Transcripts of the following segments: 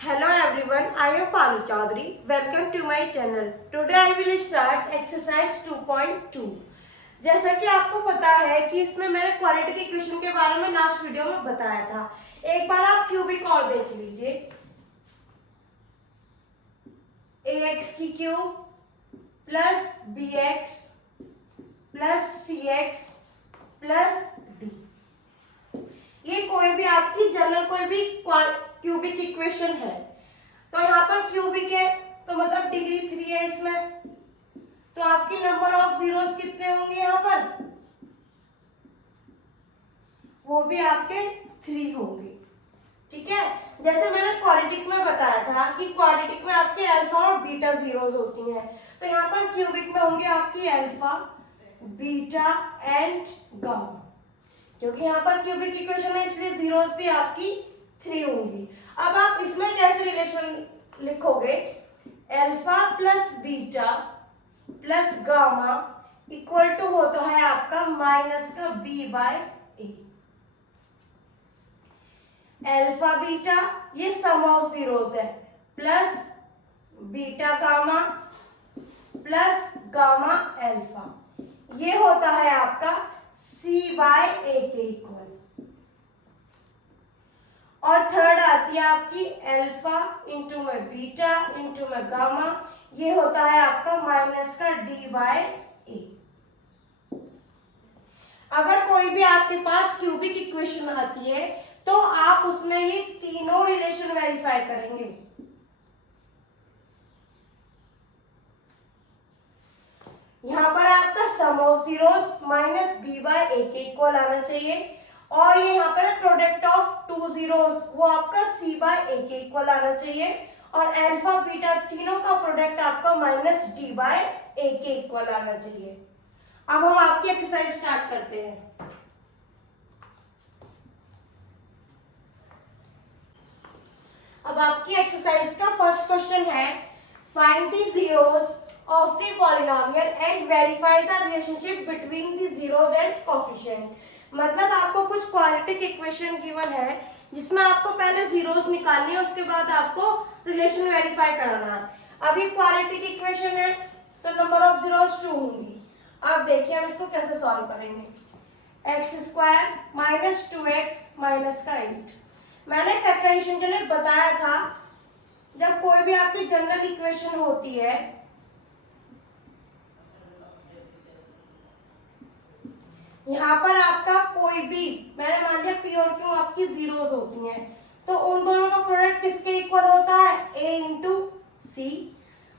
Hello everyone, I am Panu Chaudhary. Welcome to my channel. Today I will start exercise 2.2. जैसा कि आपको पता है कि इसमें मैंने क्वाड्रेटिक इक्वेशन के बारे में लास्ट वीडियो में बताया था। एक बार आप क्यूबिक और देख लीजिए। ax की cube plus bx plus cx plus d, ये कोई भी आपकी जनरल कोई भी क्यूबिक इक्वेशन है। तो यहाँ पर क्यूबिक है तो मतलब डिग्री 3 है इसमें, तो आपकी नंबर ऑफ जीरोस कितने होंगे यहाँ पर, वो भी आपके 3 होंगे। ठीक है, जैसे मैंने क्वाड्रेटिक में बताया था कि क्वाड्रेटिक में आपके अल्फा और बीटा जीरोस होती हैं, तो यहाँ पर क्यूबिक में होंगे आपकी अल्फा, बीटा एंड गामा। क्योंकि यहाँ पर क्यूबिक इक्वेशन है इसलिए जीरोस भी आपकी 3 होंगी। अब आप इसमें कैसे रिलेशन लिखोगे, alpha plus beta plus gamma equal to होता है आपका माइनस का b by a. Alpha beta ये सम ऑफ जीरोस है, plus beta gamma plus gamma alpha, ये होता है आपका सी बाय ए के इक्वल। और थर्ड आती है आपकी अल्फा इंटू में बीटा इंटू में गामा, ये होता है आपका माइनस का डी बाय ए। अगर कोई भी आपके पास क्यूबिक इक्वेशन आती है तो आप उसमें ये तीनों रिलेशन वेरीफाई करेंगे। यहाँ पर आपका sum of zeros minus B by A के इक्वल आना चाहिए, और ये यहाँ पर प्रोडक्ट ऑफ टू जीरोस वो आपका सी बाय ए के इक्वल आना चाहिए, और अल्फा बीटा तीनों का प्रोडक्ट आपका माइनस डी बाय ए के इक्वल आना चाहिए। अब हम आपकी एक्सरसाइज स्टार्ट करते हैं। अब आपकी एक्सरसाइज का फर्स्ट क्वेश्चन है, find the zeros of the polynomial and verify the relationship between the zeros and coefficient। मतलब आपको कुछ क्वाड्रेटिक इक्वेशन गिवन है जिसमें आपको पहले जीरोस निकालनी है, उसके बाद आपको रिलेशन वेरीफाई कराना है। अभी क्वाड्रेटिक इक्वेशन है तो नंबर ऑफ जीरोस 2 होंगी। अब देखिए हम इसको कैसे सॉल्व करेंगे। X square minus 2x minus का 8। मैंने फैक्टराइजेशन के लिए बताया था, जब कोई भी आपकी जनरल इक्वेशन होती है यहाँ पर आपका कोई भी, मैंने मान लिया पी और क्यू आपकी जीरोस होती हैं, तो उन दोनों का प्रोडक्ट किसके इक्वल होता है, ए इंटू सी,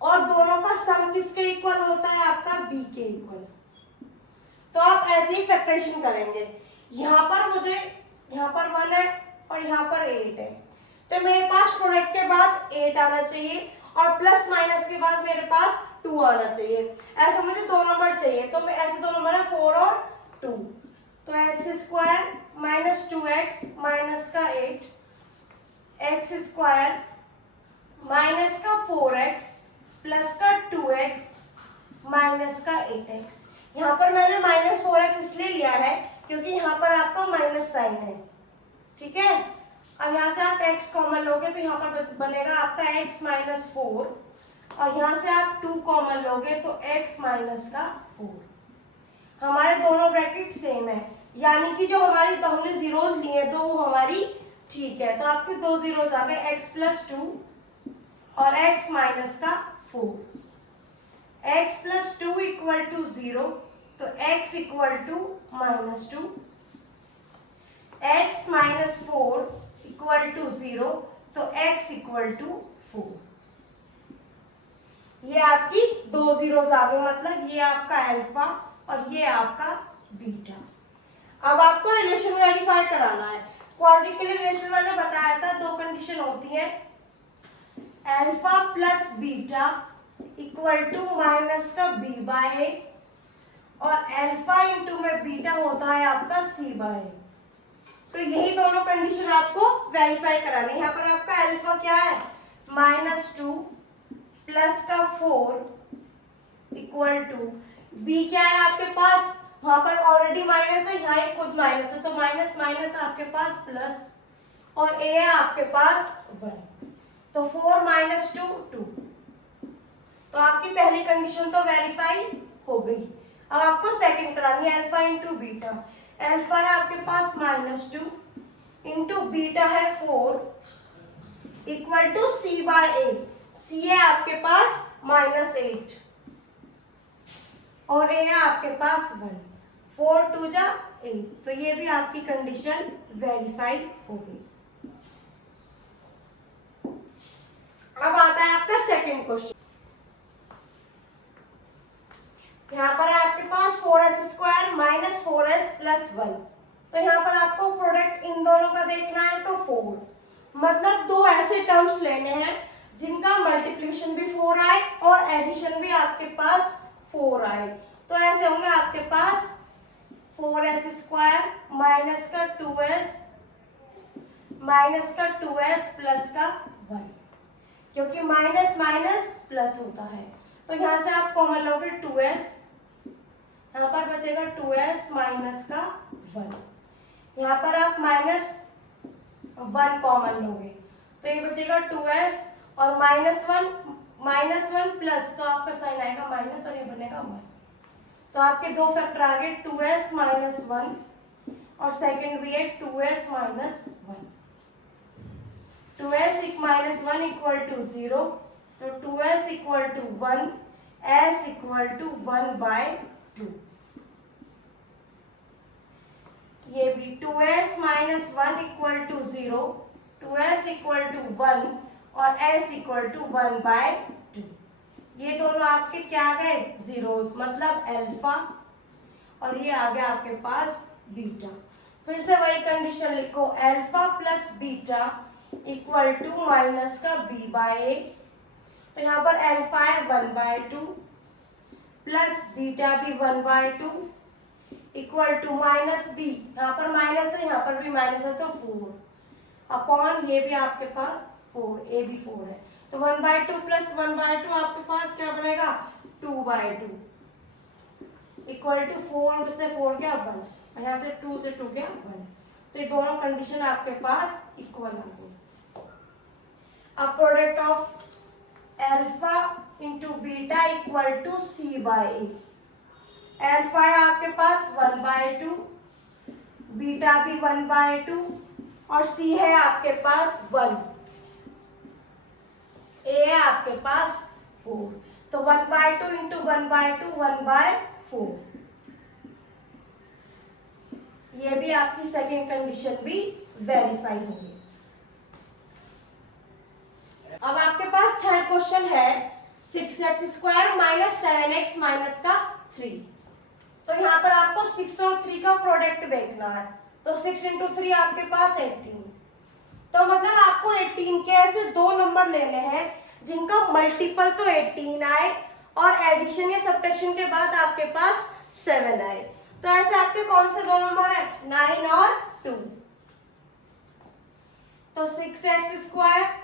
और दोनों का सम किसके इक्वल होता है, आपका बी के इक्वल। तो आप ऐसे ही फैक्टराइजेशन करेंगे। यहाँ पर मुझे यहाँ पर 1 है और यहाँ पर 8 है, तो मेरे पास प्रोडक्ट के बाद 8 आना चाहिए और प्लस माइनस के बाद मेरे पास 2 आना चाहिए। ऐसा मुझे दो नंबर चाहिए, तो मैं ऐसे दो नंबर है 4 और 2, तो x square minus 2x minus का 8, एक्स स्क्वायर माइनस का 4x प्लस का 2x माइनस का 8x। यहाँ पर मैंने माइनस 4x इसलिए लिया है क्योंकि यहाँ पर आपका माइनस साइन है। ठीक है, अब यहाँ से आप x कॉमन लोगे तो यहाँ पर बनेगा आपका x माइनस 4, और यहाँ से आप 2 कॉमन लोगे तो x माइनस का 4। हमारे दोनों ब्रैकेट सेम है, यानी कि जो हमारी तो हमने जीरोस लिए दो वो हमारी ठीक है, तो आपके दो जीरोस आ गए, x प्लस 2 और x माइनस का 4। x प्लस 2 इक्वल टू 0, तो x equal to minus 2, x minus 4 equal to 0, तो x इक्वल टू 4। ये आपकी दो जीरोस आ गए, मतलब ये आपका अल्फा और ये आपका बीटा। अब आपको रिलेशन वेरीफाई कराना है। क्वाड्रेटिक के लिए रिलेशन मैंने बताया था, दो कंडीशन होती है, alpha plus beta equal to minus का बी बाय ए, और अल्फा इंटू में बीटा होता है आपका सी बाय ए। तो यही दोनों कंडीशन आपको वेरीफाई करानी है। यहाँ पर आपका अल्फा क्या है, माइनस 2 प्लस का 4 इक्वल टू बी क्या है आपके पास, वहां पर ऑलरेडी माइनस है, यहाँ एक खुद माइनस है, तो माइनस माइनस आपके पास प्लस, और ए है आपके पास 1। तो 4 माइनस 2 2। तो आपकी पहली कंडीशन तो वेरीफाई हो गई। अब आपको सेकंड करानी है अल्फा इंटू बीटा। अल्फा है आपके पास -2 इंटू बीटा है 4 इक्वल टू सी बाय ए। सी है आपके पास -8 और ए है आपके पास 1। 4 2 जा 8। तो ये भी आपकी कंडीशन वेरीफाई हो गई। अब आता है आपका सेकंड क्वेश्चन। यहाँ पर आपके पास 4s² माइनस 4s प्लस 1। तो यहाँ पर आपको प्रोडक्ट इन दोनों का देखना है तो 4, मतलब दो ऐसे टर्म्स लेने हैं जिनका मल्टीप्लिकेशन भी 4 आए और एडिशन भी आपके पास 4 आए। तो ऐसे होंगे आपके पास 4s² माइनस का 2s माइनस का 2s प्लस का 1, क्योंकि माइनस माइनस प्लस होता है। तो यहाँ से आप कॉमन लोगे 2s, यहाँ पर बचेगा 2s माइनस का 1। यहाँ पर आप -1 कॉमन लोगे तो ये बचेगा 2s और -1 प्लस, तो आपका साइन आएगा माइनस और ये बनेगा 1। तो आपके दो फैक्टर आ गए 2s माइनस 1 और सेकंड भी है 2s minus 1। 2s minus 1 equal to 0, तो 2s equal to 1, s equal to 1/2। ये भी 2s minus 1 equal to 0, 2s equal to 1 और s इक्वल टू 1/2। ये दोनों आपके क्या गए जीरोस, मतलब अल्फा, और ये आ गया आपके पास बीटा। फिर से वही कंडीशन लिखो, alpha plus beta equal to minus का b/a। तो यहाँ पर अल्फा है 1/2 प्लस बीटा भी 1/2 इक्वल टू माइनस b, यहाँ पर माइनस है यहाँ पर भी माइनस है तो 4 अपॉन ये भी आपके पास 4, a भी 4 है। तो 1/2 प्लस 1/2 आपके पास क्या बनेगा 2/2 इक्वल टू 4 से 4 क्या 1 और यहाँ से 2 से 2 क्या 1। तो ये दोनों कंडीशन आपके पास इक्वल आ गई। अब product of alpha into beta equal to c/a। Alpha है आपके पास 1/2, बीटा भी 1/2 और c है आपके पास 1, a है आपके पास 4। तो 1/2 इंटू 1/2 1/4। ये भी आपकी सेकेंड कंडीशन भी वेरीफाई होगी। अब आपके पास थर्ड क्वेश्चन है 6x² माइनस 7x माइनस का 3। तो यहाँ पर आपको 6 और 3 का प्रोडक्ट देखना है। तो 6 इंटू 3 आपके पास 18। तो मतलब आपको 18 के ऐसे दो नंबर लेने हैं जिनका मल्टीपल तो 18 आए और एडिशन या सब्ट्रैक्शन के बाद आपके पास 7 आए। तो ऐसे आपके कौन से दो नंबर है 9 और 2। तो 6x²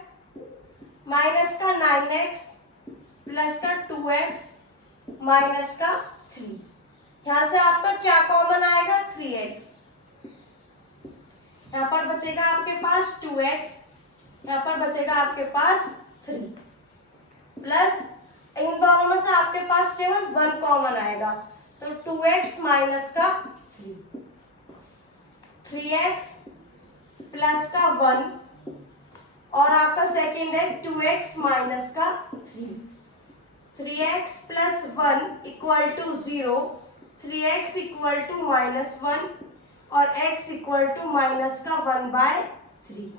माइनस का 9x प्लस का 2x माइनस का 3। यहां से आपका क्या कॉमन आएगा 3x। यहाँ पर बचेगा आपके पास 2x, यहाँ पर बचेगा आपके पास 3 प्लस इन दोनों में से आपके पास केवल 1 कॉमन आएगा। तो 2x माइनस का 3, 3x प्लस का 1 और आपका सेकेंड है 2x माइनस का 3, 3x plus 1 equal to 0, 3x equal to -1 और x इक्वल टू माइनस का 1/3।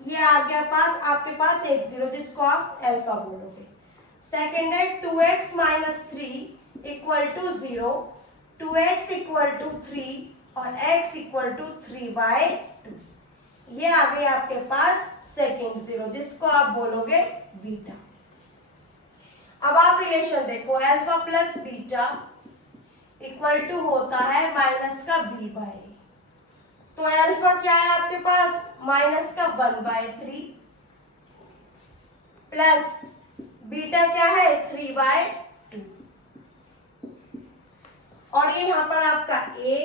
ये आ गया पास आपके पास एक 0 जिसको आप अल्फा बोलोगे। सेकेंड है 2x minus 3 equal to 0, 2x equal to 3 और x इक्वल टू 3/2। ये आ गई आपके पास सेकेंड 0 जिसको आप बोलोगे बीटा। अब आप रिलेशन देखो, alpha plus beta equal to होता है माइनस का b/a। तो अल्फा क्या है आपके पास माइनस का 1/3 प्लस बीटा क्या है 3/2 और ये यहाँ पर आपका a,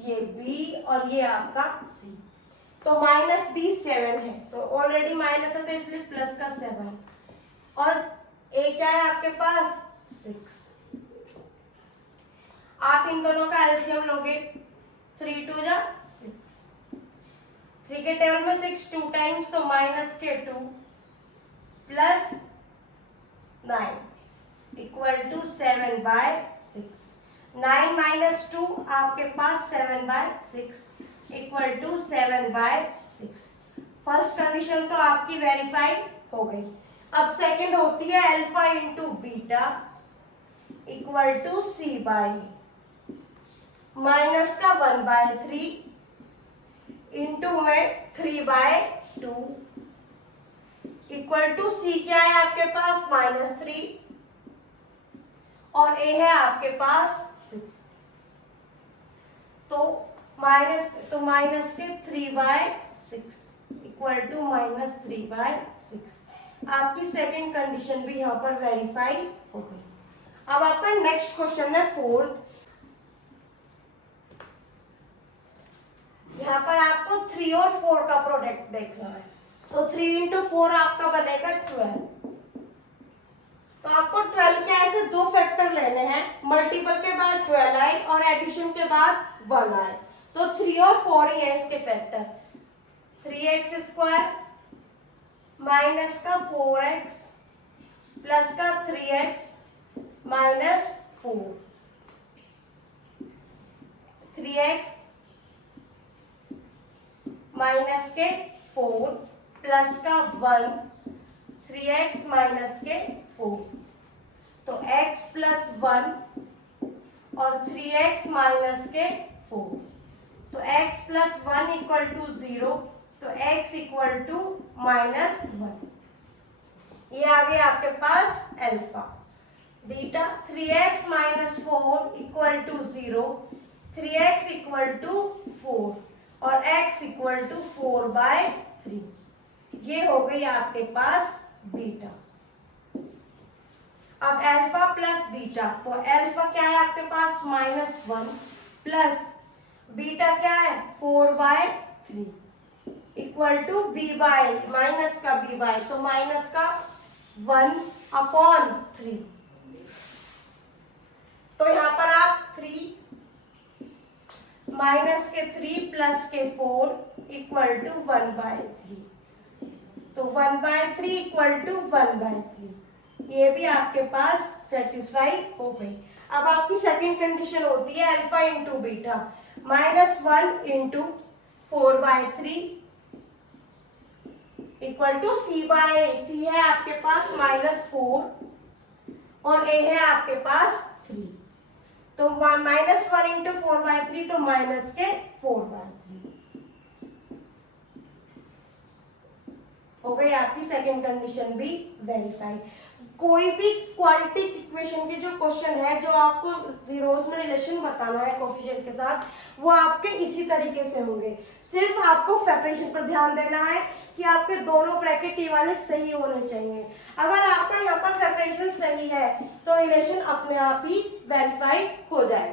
ये b और ये आपका c। तो माइनस बी 7 है, तो ऑलरेडी माइनस है तो इसलिए प्लस का 7, और ए क्या है आपके पास 6। आप इन दोनों का एलसीएम लोगे, 3 2 जा 6, 3 के टेबल में 6 2 टाइम्स, तो माइनस के 2 प्लस 9 इक्वल टू 7/6। 9 माइनस 2 आपके पास 7/6 इक्वल टू 7/6। फर्स्ट कंडीशन तो आपकी वेरीफाई हो गई। अब सेकंड होती है alpha into beta equal to c by minus का 1/3 इंटू में 3/2 इक्वल टू सी क्या है आपके पास -3 और ए है आपके पास 6, तो माइनस के 3/6 इक्वल टू -3/6। आपकी सेकंड कंडीशन भी यहाँ पर वेरीफाई हो गई। अब आपका नेक्स्ट क्वेश्चन है फोर्थ। यहाँ पर आपको 3 और 4 का प्रोडक्ट देखना है, तो 3 इंटू 4 आपका बनेगा 12। तो आपको 12 के ऐसे दो फैक्टर लेने हैं, मल्टीपल के बाद 12 आए और एडिशन के बाद 1 आए, तो 3 और 4 ही है इसके फैक्टर। 3x² माइनस का 4x प्लस का 3x माइनस 4, 3x माइनस के 4 प्लस का 1, 3x माइनस के 4, तो x प्लस 1 और 3x माइनस के 4, तो x प्लस 1 इक्वल टू 0, तो x इक्वल टू -1। ये आ गया आपके पास alpha. Beta 3x minus 4 equal to 0, 3x equal to 4 और x इक्वल टू 4/3। ये हो गई आपके पास बीटा। अब अल्फा प्लस बीटा, तो अल्फा क्या है आपके पास -1 प्लस बीटा क्या है 4/3 equal to b by minus का b बाई, तो माइनस का 1/3। तो यहाँ पर आप 3 माइनस के 3 प्लस के 4 इक्वल टू 1/3, तो 1/3 इक्वल टू 1/3। ये भी आपके पास सेटिस्फाई हो गई। अब आपकी सेकंड कंडीशन होती है alpha into beta -1 into 4/3 equal to C है आपके पास -4 और ए है आपके पास 3, तो -1 इंटू 4/3 तो माइनस के 4/3 हो गई। आपकी सेकंड कंडीशन भी वेरीफाई। कोई भी क्वाड्रेटिक इक्वेशन के जो क्वेश्चन है, जो आपको जीरोस में रिलेशन बताना है कोफिशिएंट के साथ, वो आपके इसी तरीके से होंगे। सिर्फ आपको फैक्टराइजेशन पर ध्यान देना है कि आपके दोनों ब्रैकेट ये वाले सही होने चाहिए। अगर आपका यहाँ पर फैक्टराइजेशन सही है तो रिलेशन अपने आप ही वेरीफाई हो जाएगा।